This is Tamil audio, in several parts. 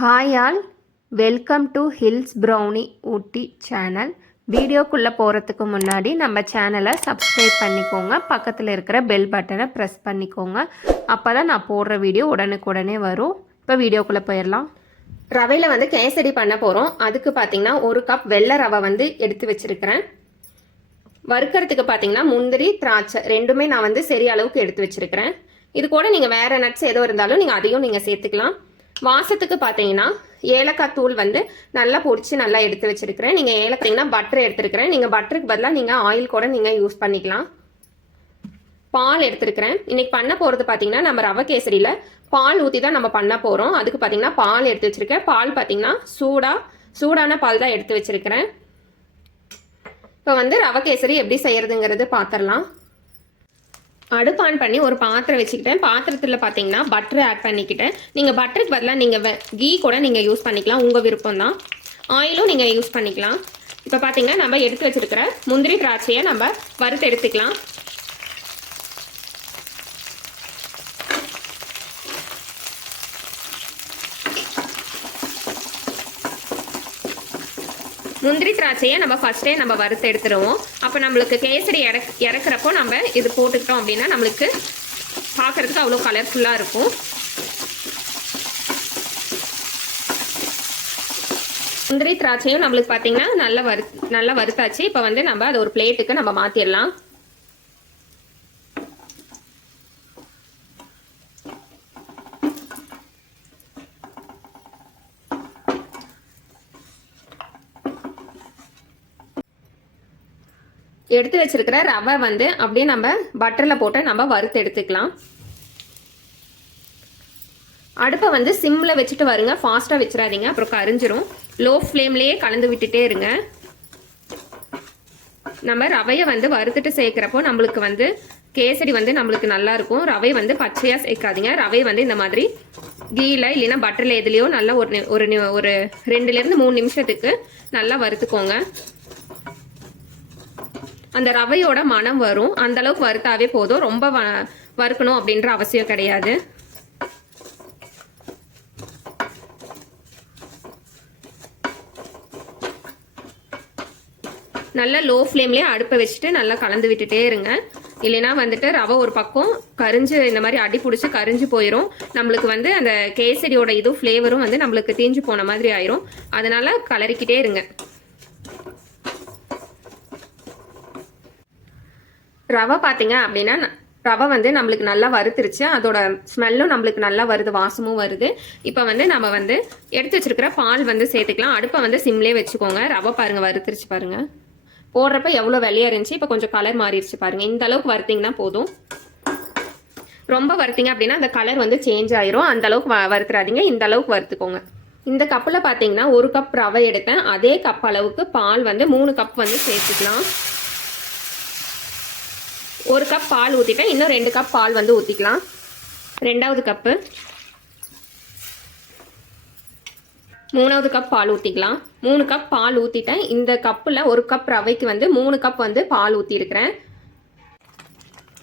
Hi all, welcome to hills brownie Ooty channel. வீடியோக்குள்ளே போகிறதுக்கு முன்னாடி நம்ம சேனலை சப்ஸ்கிரைப் பண்ணிக்கோங்க. பக்கத்தில் இருக்கிற பெல் பட்டனை ப்ரெஸ் பண்ணிக்கோங்க. அப்போ தான் நான் போடுற வீடியோ உடனுக்குடனே வரும். இப்போ வீடியோக்குள்ளே போயிடலாம். ரவையில் வந்து கேசரி பண்ண போகிறோம். அதுக்கு பார்த்திங்கன்னா 1 கப் வெள்ளை ரவை வந்து எடுத்து வச்சுருக்கிறேன். வறுக்கிறதுக்கு பார்த்திங்கன்னா முந்திரி, திராட்சை ரெண்டுமே நான் வந்து சரி அளவுக்கு எடுத்து வச்சுருக்கிறேன். இது கூட நீங்கள் வேறு நட்ஸ் ஏதோ இருந்தாலும் நீங்கள் அதையும் நீங்கள் சேர்த்துக்கலாம். வாசத்துக்கு பார்த்தீங்கன்னா ஏலக்காய் தூள் வந்து நல்லா பொடிச்சு நல்லா எடுத்து வச்சிருக்கிறேன். நீங்கள் ஏலக்காய்னா பட்டர் எடுத்துருக்கிறேன். நீங்கள் பட்டருக்கு பதிலாக நீங்கள் ஆயில் கூட நீங்கள் யூஸ் பண்ணிக்கலாம். பால் எடுத்துருக்கிறேன். இன்னைக்கு பண்ண போகிறது பார்த்தீங்கன்னா நம்ம ரவை கேசரியில் பால் ஊற்றி தான் நம்ம பண்ண போகிறோம். அதுக்கு பார்த்தீங்கன்னா பால் எடுத்து வச்சிருக்கேன். பால் பார்த்தீங்கன்னா சூடான பால் தான் எடுத்து வச்சிருக்கிறேன். இப்போ வந்து ரவை கேசரி எப்படி செய்யறதுங்கிறது பார்த்துடலாம். அடுப்பு ஆன் பண்ணி ஒரு பாத்திரம் வச்சுக்கிட்டேன். பாத்திரத்தில் பார்த்தீங்கன்னா பட்டர் ஆட் பண்ணிக்கிட்டேன். நீங்கள் பட்டருக்கு பதிலாக நீங்கள் கீ கூட நீங்கள் யூஸ் பண்ணிக்கலாம், உங்கள் விருப்பம் தான். ஆயிலும் நீங்கள் யூஸ் பண்ணிக்கலாம். இப்போ பார்த்தீங்கன்னா நம்ம எடுத்து வச்சுருக்கிற முந்திரி திராட்சையை நம்ம வறுத்து எடுத்துக்கலாம். முந்திரி திராட்சையை நம்ம ஃபர்ஸ்டே நம்ம வறுத்து எடுத்துருவோம். அப்போ நம்மளுக்கு கேசரி இறக்குறப்போ நம்ம இது போட்டுக்கிட்டோம் அப்படின்னா நம்மளுக்கு பார்க்குறதுக்கு அவ்வளோ கலர்ஃபுல்லாக இருக்கும். முந்திரி திராட்சையும் நம்மளுக்கு பார்த்தீங்கன்னா நல்லா வறுத்தாச்சு. இப்போ வந்து நம்ம அதை ஒரு பிளேட்டுக்கு நம்ம மாற்றிடலாம். எடுத்து வச்சிருக்கிற ரவை வந்து அப்படியே நம்ம பட்டரில் போட்டு நம்ம வறுத்து எடுத்துக்கலாம். அடுப்பை வந்து சிம்மில் வச்சுட்டு வருங்க, ஃபாஸ்ட்டாக வச்சிடாதீங்க, அப்புறம் கரிஞ்சிரும். லோ ஃப்ளேம்லேயே கலந்து விட்டுட்டே இருங்க. நம்ம ரவையை வந்து வறுத்துட்டு சேர்க்குறப்போ நம்மளுக்கு வந்து கேசரி வந்து நம்மளுக்கு நல்லா இருக்கும். ரவை வந்து பச்சையாக சேர்க்காதீங்க. ரவை வந்து இந்த மாதிரி கீயில் இல்லைன்னா பட்டரில் எதுலேயோ நல்லா ஒரு 2லேருந்து 3 நிமிஷத்துக்கு நல்லா வறுத்துக்கோங்க. அந்த ரவையோட மனம் வரும், அந்த அளவுக்கு வறுத்தாவே போதும். ரொம்ப வறுக்கணும் அப்படின்ற அவசியம் கிடையாது. நல்லா லோ ஃப்ளேம்லேயே அடுப்பை வச்சுட்டு நல்லா கலந்து விட்டுட்டே இருங்க. இல்லைன்னா வந்துட்டு ரவை ஒரு பக்கம் கரிஞ்சு இந்த மாதிரி அடி பிடிச்சி கரிஞ்சு போயிடும். நம்மளுக்கு வந்து அந்த கேசரியோட இது ஃப்ளேவரும் வந்து நம்மளுக்கு தீஞ்சு போன மாதிரி ஆயிரும். அதனால கலரிக்கிட்டே இருங்க. ரவை பார்த்தீங்க அப்படின்னா ரவை வந்து நம்மளுக்கு நல்லா வறுத்துருச்சு. அதோட ஸ்மெல்லும் நம்மளுக்கு நல்லா வருது, வாசமும் வருது. இப்போ வந்து நம்ம வந்து எடுத்து வச்சிருக்கிற பால் வந்து சேர்த்துக்கலாம். அடுப்பை வந்து சிம்லேயே வச்சுக்கோங்க. ரவை பாருங்க வறுத்துருச்சு பாருங்க. போடுறப்ப எவ்வளோ வெள்ளையா இருந்துச்சு, இப்போ கொஞ்சம் கலர் மாறிடுச்சு பாருங்க. இந்த அளவுக்கு வறுத்தீங்கன்னா போதும். ரொம்ப வறுத்தீங்க அப்படின்னா அந்த கலர் வந்து சேஞ்ச் ஆயிரும். அந்த அளவுக்கு வறுத்துறாதீங்க, இந்த அளவுக்கு வறுத்துக்கோங்க. இந்த கப்பில் பார்த்தீங்கன்னா 1 கப் ரவை எடுத்தேன். அதே கப் அளவுக்கு பால் வந்து 3 கப் வந்து சேர்த்துக்கலாம். 1 கப் பால் ஊற்றிட்டேன். இன்னும் 2 கப் பால் வந்து ஊற்றிக்கலாம். 2வது கப்பு, 3வது கப் பால் ஊற்றிக்கலாம். 3 கப் பால் ஊற்றிட்டேன். இந்த கப்பில் 1 கப் ரவைக்கு வந்து 3 கப் வந்து பால் ஊற்றிருக்கிறேன்.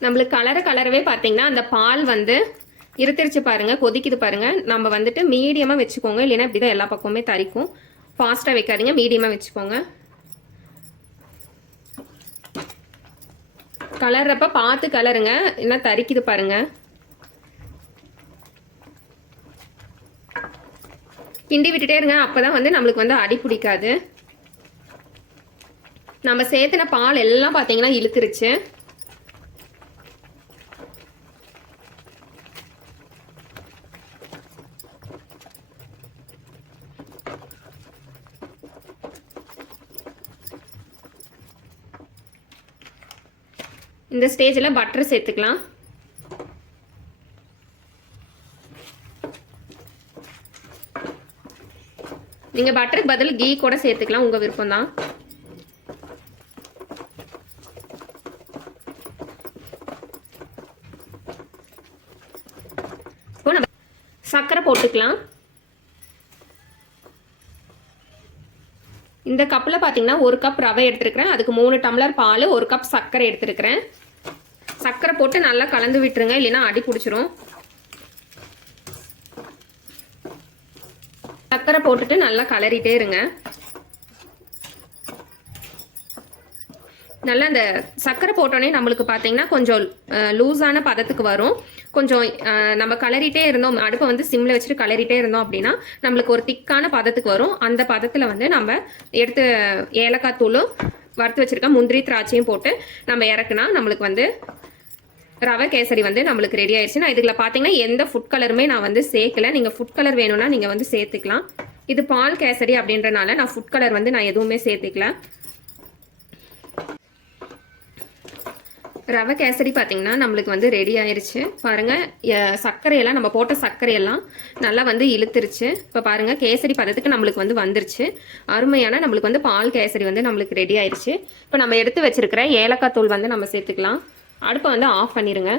நம்மளுக்கு கலரவே பார்த்தீங்கன்னா அந்த பால் வந்து இருத்திருச்சு பாருங்க, கொதிக்குது பாருங்க. நம்ம வந்துட்டு மீடியமாக வச்சுக்கோங்க, இல்லைன்னா இப்படி தான் எல்லா பக்கமுமே தரிக்கும். ஃபாஸ்ட்டாக வைக்காதீங்க, மீடியமாக வச்சுக்கோங்க. கலர்றப்ப பார்த்து கலருங்க, என்ன தரிக்குது பாருங்க. கிண்டி விட்டுட்டே இருங்க, அப்பதான் வந்து நம்மளுக்கு வந்து அடி பிடிக்காது. நம்ம சேர்த்துன பால் எல்லாம் பார்த்தீங்கன்னா இழுத்துருச்சு. இந்த ஸ்டேஜில் பட்டர் சேர்த்துக்கலாம். நீங்கள் பட்டருக்கு பதில் கீ கூட சேர்த்துக்கலாம், உங்கள் விருப்பம் தான். இப்போ நம்ம சர்க்கரை போட்டுக்கலாம். இந்த கப்பில் பார்த்தீங்கன்னா 1 கப் ரவை எடுத்துருக்கிறேன். அதுக்கு 3 டம்ளர் பால், 1 கப் சர்க்கரை எடுத்துருக்கிறேன். சர்க்கரை போட்டு நல்லா கலந்து விட்டுருங்க, இல்லைன்னா அடி பிடிச்சிரும். சர்க்கரை போட்டுட்டு நல்லா கலரிட்டே இருங்க. நல்லா அந்த சர்க்கரை போட்டோன்னே நம்மளுக்கு பார்த்தீங்கன்னா கொஞ்சம் லூஸான பதத்துக்கு வரும். கொஞ்சம் நம்ம கலரிட்டே இருந்தோம், அடுப்பை வந்து சிம்மில் வச்சுட்டு கலரிட்டே இருந்தோம் அப்படின்னா நம்மளுக்கு ஒரு திக்கான பதத்துக்கு வரும். அந்த பதத்தில் வந்து நம்ம எடுத்து ஏலக்காய் தூளும் வறுத்து வச்சுருக்க முந்திரி திராட்சையும் போட்டு நம்ம இறக்குனா நம்மளுக்கு வந்து ரவை கேசரி வந்து நம்மளுக்கு ரெடி ஆயிடுச்சு. நான் இதில் பார்த்தீங்கன்னா எந்த ஃபுட் கலருமே நான் வந்து சேர்க்கல. நீங்கள் ஃபுட் கலர் வேணும்னா நீங்கள் வந்து சேர்த்துக்கலாம். இது பால் கேசரி அப்படின்றனால நான் ஃபுட் கலர் வந்து நான் எதுவுமே சேர்த்துக்கல. ரவை கேசரி பார்த்தீங்கன்னா நம்மளுக்கு வந்து ரெடி ஆயிடுச்சு. பாருங்கள், சர்க்கரையெல்லாம் நம்ம போட்ட சர்க்கரையெல்லாம் நல்லா வந்து இழுத்துருச்சு. இப்போ பாருங்கள், கேசரி பதத்துக்கு நம்மளுக்கு வந்து வந்துருச்சு. அருமையான நம்மளுக்கு வந்து பால் கேசரி வந்து நம்மளுக்கு ரெடி ஆயிடுச்சு. இப்போ நம்ம எடுத்து வச்சிருக்கிற ஏலக்காய் தூள் வந்து நம்ம சேர்த்துக்கலாம். அடுப்பை வந்து ஆஃப் பண்ணிடுங்க.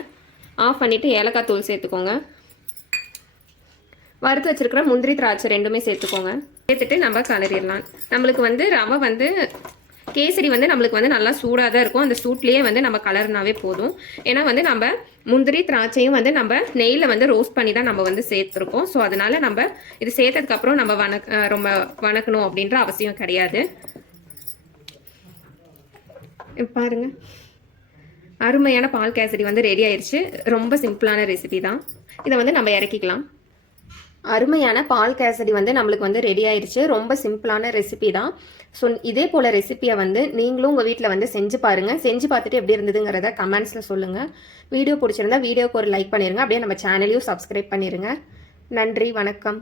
ஆஃப் பண்ணிவிட்டு ஏலக்காய் தூள் சேர்த்துக்கோங்க. வறுத்து வச்சிருக்கிற முந்திரி திராட்சை ரெண்டுமே சேர்த்துக்கோங்க. சேர்த்துட்டு நம்ம கலரிடலாம். நம்மளுக்கு வந்து ரவை வந்து கேசரி வந்து நம்மளுக்கு வந்து நல்லா சூடாக தான் இருக்கும். அந்த சூட்லேயே வந்து நம்ம கலர்னாவே போதும். ஏன்னா வந்து நம்ம முந்திரி திராட்சையும் வந்து நம்ம நெய்யில் வந்து ரோஸ்ட் பண்ணி தான் நம்ம வந்து சேர்த்துருக்கோம். ஸோ அதனால நம்ம இது சேர்த்ததுக்கப்புறம் நம்ம ரொம்ப வணக்கணும் அப்படின்ற அவசியம் கிடையாது. பாருங்க, அருமையான பால் கேசரி வந்து ரெடி ஆயிடுச்சு. ரொம்ப சிம்பிளான ரெசிபி தான். இதை வந்து நம்ம இறக்கிக்கலாம். அருமையான பால் கேசரி வந்து நம்மளுக்கு வந்து ரெடி ஆயிடுச்சு. ரொம்ப சிம்பிளான ரெசிபி தான். ஸோ இதே போல் ரெசிபியை வந்து நீங்களும் உங்கள் வீட்டில் வந்து செஞ்சு பாருங்கள். செஞ்சு பார்த்துட்டு எப்படி இருந்ததுங்கிறத கமெண்ட்ஸில் சொல்லுங்கள். வீடியோ பிடிச்சிருந்தா வீடியோக்கு ஒரு லைக் பண்ணிடுங்க. அப்படியே நம்ம சேனலையும் சப்ஸ்கிரைப் பண்ணிடுங்க. நன்றி, வணக்கம்.